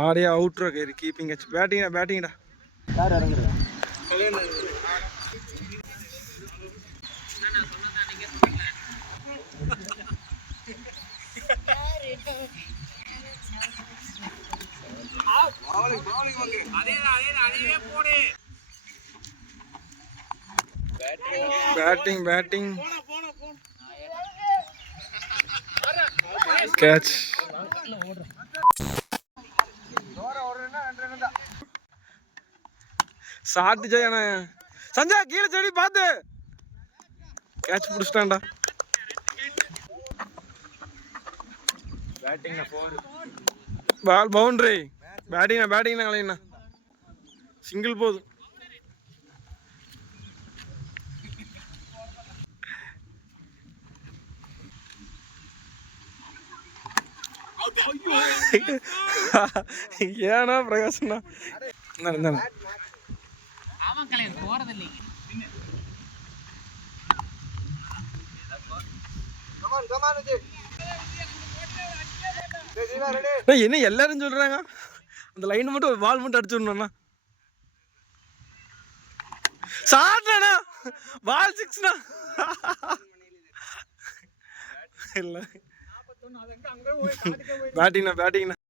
ஆடியா outro carry keeping வச்சு பேட்டிங்கடா யார் இறங்குறது பேட்டிங் கேட்ச் சாட்டு ஜெயண்ணா சஞ்சய் கீழே செடி பார்த்து கேட்ச் பிடிச்சிட்டான்டா பால் பவுண்டரி பேட்டிங்னா கலைண்ணா சிங்கிள் போதும் ஏன்னா பிரகாஷ்ண்ணா என்ன எல்லாரும் சொல்றாங்க அந்த லைன் மட்டும் பால் மட்டும் அடிச்சுடணும்ண்ணா சாட்ண்ணா பால் 6ண்ணா இல்ல பேட்டிங்ண்ணா